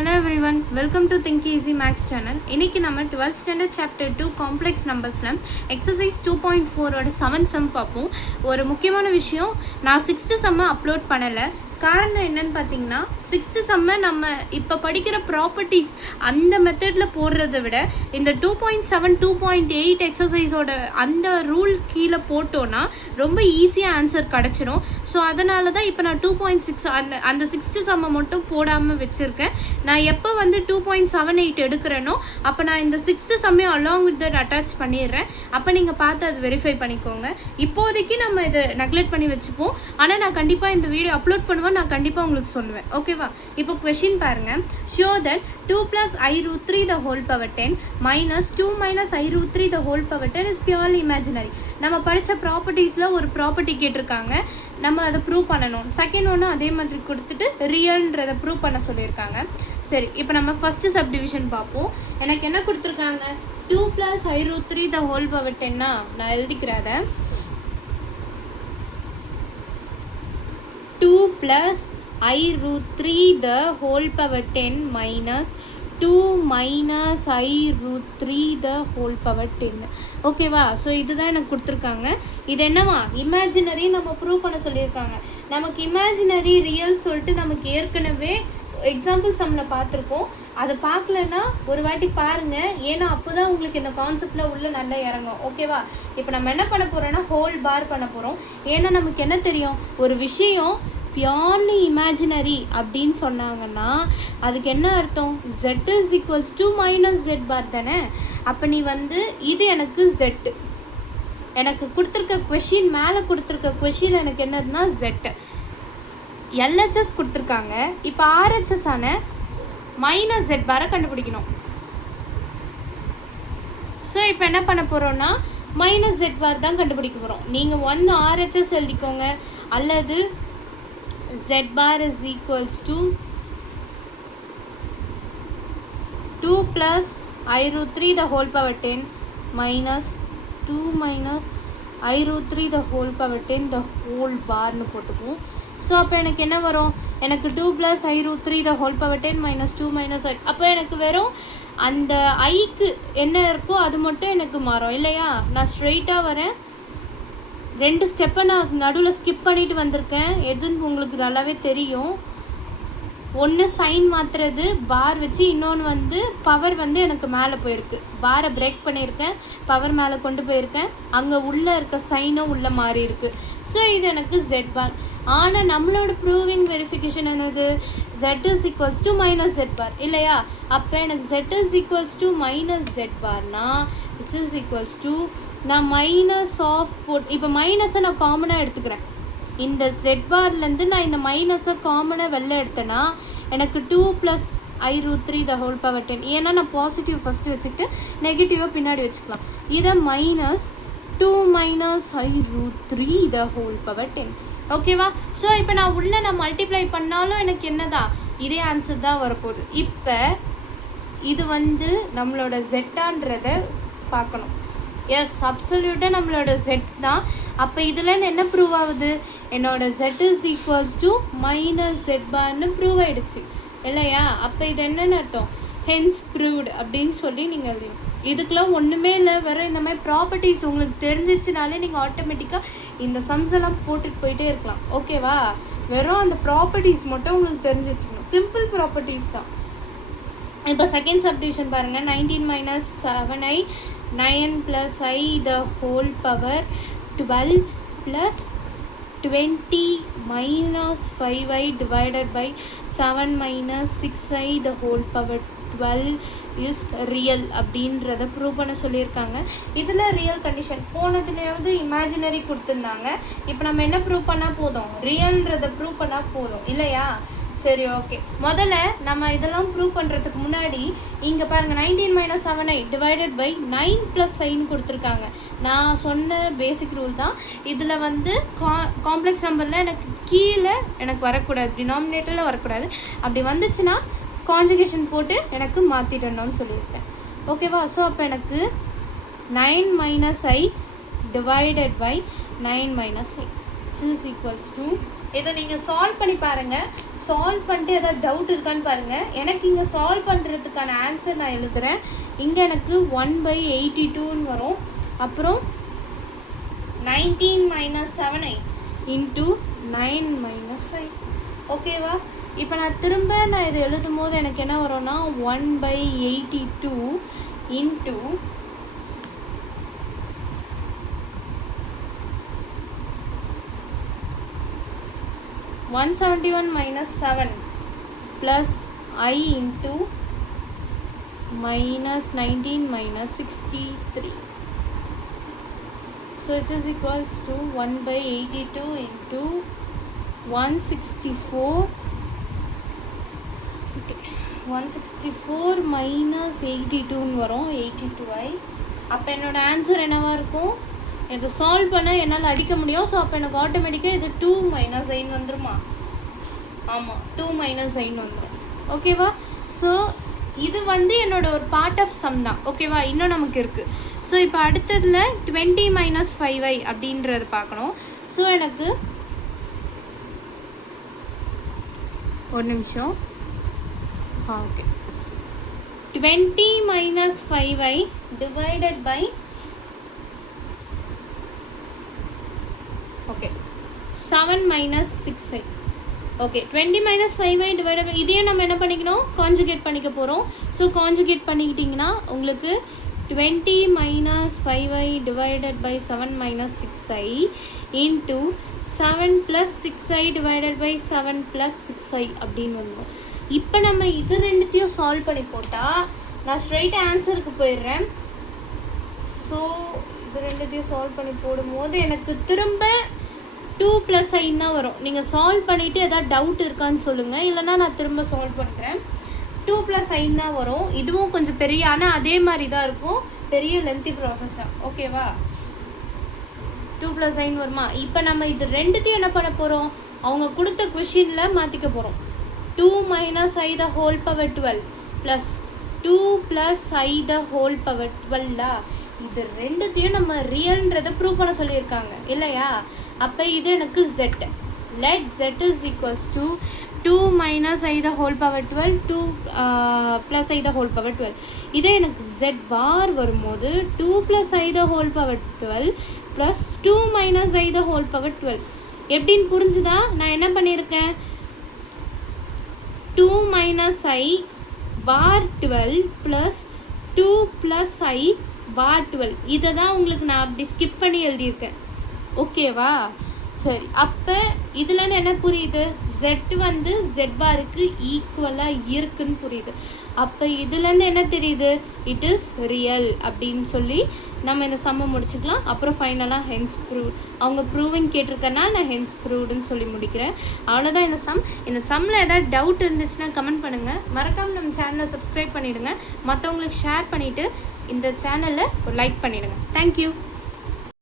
Hello everyone, welcome to Think Easy Maths channel. இன்னைக்கு நம்ம 12th standard chapter 2 complex numbersல exercise 2.4 ஓட 7th sum பார்ப்போம். ஒரு முக்கியமான விஷயம், நான் 6th sum அப்லோட் பண்ணல. காரணம் என்னன்னு பார்த்தீங்கன்னா 6th sum நம்ம இப்போ படிக்கிற ப்ராப்பர்ட்டிஸ் அந்த மெத்தடில் போடுறத விட இந்த 2.7 2.8 எக்ஸசைஸோட அந்த ரூல் கீழே போட்டோன்னா ரொம்ப ஈஸியாக ஆன்சர் கிடச்சிரும். ஸோ அதனால தான் இப்போ நான் 2.6 அந்த 6th sum மட்டும் போடாமல் வச்சுருக்கேன். நான் எப்போ வந்து 2.78 எடுக்கிறேனோ அப்போ நான் இந்த 6th sum along with that attach பண்ணிடுறேன். அப்போ நீங்கள் பார்த்து அது வெரிஃபை பண்ணிக்கோங்க. இப்போதைக்கு நம்ம இதை நெக்லெக்ட் பண்ணி வச்சுப்போம். ஆனால் நான் கண்டிப்பாக இந்த வீடியோ அப்லோட் பண்ணுவேன், நான் கண்டிப்பாக உங்களுக்கு சொல்லுவேன். ஓகேவா? இப்போ கொஷின் பாருங்கள். Show that 2 + i√3 the whole power 10 minus 2 minus i√3 the whole power 10 is purely imaginary. நம்ம படித்த ப்ராப்பர்ட்டிஸில் ஒரு ப்ராப்பர்ட்டி கேட்டிருக்காங்க, நம்ம அதை ப்ரூவ் பண்ணணும். செகண்ட் ஒன்று அதே மாதிரி கொடுத்துட்டு ரியல்ன்றதை ப்ரூவ் பண்ண சொல்லியிருக்காங்க. சரி, இப்போ நம்ம ஃபஸ்ட்டு சப்டிவிஷன் பார்ப்போம். எனக்கு என்ன கொடுத்துருக்காங்க? 2 + i√3 the whole power 10. நான் எழுதிக்கிறத 2 + i√3 the whole power 10 minus 2 minus i√3 the whole power 10. ஓகேவா? ஸோ இதுதான் எனக்கு கொடுத்துருக்காங்க. இது என்னவா? இமேஜினரி நம்ம ப்ரூவ் பண்ண சொல்லியிருக்காங்க. நமக்கு இமேஜினரி ரியல் சொல்லிட்டு நமக்கு ஏற்கனவே எக்ஸாம்பிள் சம்மில் பார்த்துருக்கோம். அதை பார்க்கலன்னா ஒரு வாட்டி பாருங்கள், ஏன்னா அப்போ தான் உங்களுக்கு இந்த கான்செப்டில் உள்ளே நல்லா இறங்கும். ஓகேவா? இப்போ நம்ம என்ன பண்ண போகிறோன்னா ஹோல் பார் பண்ண போகிறோம். ஏன்னா நமக்கு என்ன தெரியும், ஒரு விஷயம் பியோர்லி இமேஜினரி அப்படின்னு சொன்னாங்கன்னா அதுக்கு என்ன அர்த்தம்? z = -z பார் தானே. அப்போ நீ வந்து இது எனக்கு z, எனக்கு கொடுத்துருக்க கொஷின் மேலே கொடுத்துருக்க கொஷின் எனக்கு என்னதுன்னா z. LHS கொடுத்துருக்காங்க. இப்போ RHS ஆன -z பாரை கண்டுபிடிக்கணும். ஸோ இப்போ என்ன பண்ண போகிறோன்னா -z பார் தான் கண்டுபிடிக்க போகிறோம். நீங்கள் வந்து RHS எழுதிக்கோங்க, அல்லது z bar is equals to 2 + i√3 the whole power 10 minus 2 minus i√3 the whole power 10 the whole barனு போட்டுப்போம். ஸோ அப்போ எனக்கு என்ன வரும்? எனக்கு 2 + i√3 the whole power 10 minus 2 minus i. அப்போ எனக்கு வெறும் அந்த ஐக்கு என்ன இருக்கோ அது மட்டும் எனக்கு மாறும் இல்லையா? நான் ஸ்ட்ரெயிட்டாக வரேன், 2 ஸ்டெப்பை நான் நடுவில் ஸ்கிப் பண்ணிட்டு வந்திருக்கேன். எதுன்னு உங்களுக்கு நல்லாவே தெரியும். ஒன்று சைன் மாற்றுறது பார் வச்சு, இன்னொன்று வந்து பவர் வந்து எனக்கு மேலே போயிருக்கு. பாரை பிரேக் பண்ணியிருக்கேன், பவர் மேலே கொண்டு போயிருக்கேன், அங்கே உள்ளே இருக்க சைனும் உள்ளே மாறி இருக்குது. ஸோ இது எனக்கு z பார். ஆனால் நம்மளோட ப்ரூவிங் வெரிஃபிகேஷன் என்னது? z = -z பார் இல்லையா? அப்போ எனக்கு z = -z பார்னா which is equals to, நான் மைனஸ் ஆஃப் போட், இப்போ மைனஸை நான் காமனாக எடுத்துக்கிறேன். இந்த z பார்லேருந்து நான் இந்த மைனஸை காமனாக வெளில எடுத்தேன்னா எனக்கு 2 + i√3 the whole power 10. ஏன்னா நான் பாசிட்டிவ் ஃபஸ்ட்டு வச்சுக்கிட்டு நெகட்டிவாக பின்னாடி வச்சுக்கலாம். இதை -2 minus i√3 the whole power 10. ஓகேவா? ஸோ இப்போ நான் உள்ளே நான் மல்டிப்ளை பண்ணாலும் எனக்கு என்னதான் இதே ஆன்சர் தான் வரப்போகுது. இப்போ இது வந்து நம்மளோட ஜெட்டான்றதை பார்க்கணும். எஸ், அப்சல்யூட்டாக நம்மளோட z தான். அப்போ இதுலேருந்து என்ன ப்ரூவ் ஆகுது? என்னோட z = -z பார்னு ப்ரூவ் ஆகிடுச்சு இல்லையா? அப்போ இது என்னென்னு அர்த்தம்? ஹென்ஸ் ப்ரூவ்டு அப்படின்னு சொல்லி நீங்கள் எழுதிடும். இதுக்கெலாம் ஒன்றுமே இல்லை, வெறும் இந்த மாதிரி ப்ராப்பர்ட்டிஸ் உங்களுக்கு தெரிஞ்சிச்சுனாலே நீங்கள் ஆட்டோமேட்டிக்காக இந்த சம்ஸ் எல்லாம் போட்டுட்டு போயிட்டே இருக்கலாம். ஓகேவா? வெறும் அந்த ப்ராப்பர்ட்டிஸ் மட்டும் உங்களுக்கு தெரிஞ்சு வச்சுக்கணும். சிம்பிள் ப்ராப்பர்ட்டிஸ் தான். இப்போ செகண்ட் சப்டிவிஷன் பாருங்கள். 19 - 7i 9 + i the whole power 12 + 20 minus 5i divided by 7 minus 6i the whole power 12 is real அப்படின்றத ப்ரூவ் பண்ண சொல்லியிருக்காங்க. இதில் ரியல் கண்டிஷன் போனதுலேயாவது இமேஜினரி கொடுத்துருந்தாங்க. இப்போ நம்ம என்ன ப்ரூவ் பண்ணால் போதும்? ரியல்ன்றதை ப்ரூவ் பண்ணால் போதும் இல்லையா? சரி, ஓகே. முதல்ல நம்ம இதெல்லாம் ப்ரூவ் பண்ணுறதுக்கு முன்னாடி இங்கே பாருங்கள், 19 - 7i divided by 9 + iன்னு கொடுத்துருக்காங்க. நான் சொன்ன பேசிக் ரூல் தான். இதில் வந்து காம்ப்ளெக்ஸ் நம்பரில் எனக்கு கீழே எனக்கு வரக்கூடாது, டினாமினேட்டரில் வரக்கூடாது. அப்படி வந்துச்சுன்னா கான்ஜுகேஷன் போட்டு எனக்கு மாற்றிடணும்னு சொல்லியிருக்கேன். ஓகேவா? ஸோ அப்போ எனக்கு 9 - i divided by 9 - i which is equals to இதை நீங்கள் சால்வ் பண்ணி பாருங்கள். சால்வ் பண்ணிட்டு ஏதாவது டவுட் இருக்கான்னு பாருங்கள். எனக்கு இங்கே சால்வ் பண்ணுறதுக்கான ஆன்சர் நான் எழுதுகிறேன். இங்கே எனக்கு 1/82ன்னு வரும். அப்புறம் 19 - 7i இன்ட்டு 9 - i. ஓகேவா? இப்போ நான் இதை எழுதும் போது எனக்கு என்ன வரும்னா 1/82 into 171 - 7 plus i into -19 - 63. So it is equals to 1/82 into 164. Okay, 164 - 82ன்னு வரும். 82i. அப்போ என்னோட ஆன்சர் என்னவாக இருக்கும்? இதை சால்வ் பண்ண என்னால் அடிக்க முடியும். ஸோ அப்போ எனக்கு ஆட்டோமேட்டிக்காக இது 2 - i வந்துருமா? ஆமாம், 2 - i வந்துடும். ஓகேவா? ஸோ இது என்னோட ஒரு பார்ட் ஆஃப் சம் தான். ஓகேவா? இன்னும் நமக்கு இருக்குது. ஸோ இப்போ அடுத்ததில் 20 - 5i அப்படின்றது பார்க்கணும். ஸோ எனக்கு ஒரு நிமிஷம். Okay, 20 - 5i divided by 7 - 6i. Okay, 20 - 5i divided by இதையே நம்ம என்ன பண்ணிக்கணும்? கான்ஜுகேட் பண்ணிக்க போகிறோம். ஸோ கான்ஜுகேட் பண்ணிக்கிட்டிங்கன்னா உங்களுக்கு 20 - 5i divided by 7 - 6i into 7 plus 6i divided by 7 plus 6i அப்படின்னு வந்துடும். இப்போ நம்ம இது ரெண்டுத்தையும் சால்வ் பண்ணி போட்டால் நான் ஸ்ட்ரைட் ஆன்சருக்கு போயிடுறேன். ஸோ இது ரெண்டுத்தையும் சால்வ் பண்ணி போடும்போது எனக்கு திரும்ப 2 + i தான் வரும். நீங்கள் சால்வ் பண்ணிவிட்டு எதாவது டவுட் இருக்கான்னு சொல்லுங்கள், இல்லைனா நான் திரும்ப சால்வ் பண்ணுறேன். 2 + i தான் வரும். இதுவும் கொஞ்சம் பெரிய, ஆனால் அதே மாதிரி தான் இருக்கும், பெரிய லென்த்தி ப்ராசஸ் தான். ஓகேவா? 2 + i வருமா? இப்போ நம்ம இது ரெண்டுத்தையும் என்ன பண்ண போகிறோம்? அவங்க கொடுத்த கொஷினில் மாற்றிக்க போகிறோம். 2 - i the whole power 12 plus 2 + i the whole power 12. இது ரெண்டுத்தையும் நம்ம ரியல்ன்றதை ப்ரூவ் பண்ண சொல்லியிருக்காங்க இல்லையா? அப்போ இது எனக்கு z. let z is equals to 2 - i the whole power 12 2 + i the whole power 12. இதே எனக்கு z பார் வரும்போது 2 + i the whole power 12 plus 2 - i the whole power 12. எப்படின்னு புரிஞ்சுதா? நான் என்ன பண்ணியிருக்கேன்? 2 - i பார் 12 ப்ளஸ் 2 + i பார் 12. இதை தான் உங்களுக்கு நான் அப்படி ஸ்கிப் பண்ணி எழுதியிருக்கேன். ஓகேவா? சரி, அப்போ இதுலேருந்து என்ன புரியுது? z z பாருக்கு ஈக்குவலாக இருக்குன்னு புரியுது. அப்போ இதுலேருந்து என்ன தெரியுது? இட் இஸ் ரியல் அப்படின்னு சொல்லி நம்ம இந்த சம்மை முடிச்சுக்கலாம். அப்புறம் ஃபைனலாக ஹென்ஸ் ப்ரூவ், அவங்க ப்ரூவிங் கேட்டிருக்கனால நான் ஹென்ஸ் ப்ரூவ்டுன்னு சொல்லி முடிக்கிறேன். அவ்வளோதான் இந்த சம். இந்த சம்மில் ஏதாவது டவுட் இருந்துச்சுன்னா கமெண்ட் பண்ணுங்கள். மறக்காமல் நம்ம சேனலை சப்ஸ்கிரைப் பண்ணிவிடுங்க. மற்றவங்களுக்கு ஷேர் பண்ணிவிட்டு இந்த சேனலை லைக் பண்ணிவிடுங்க. தேங்க்யூ.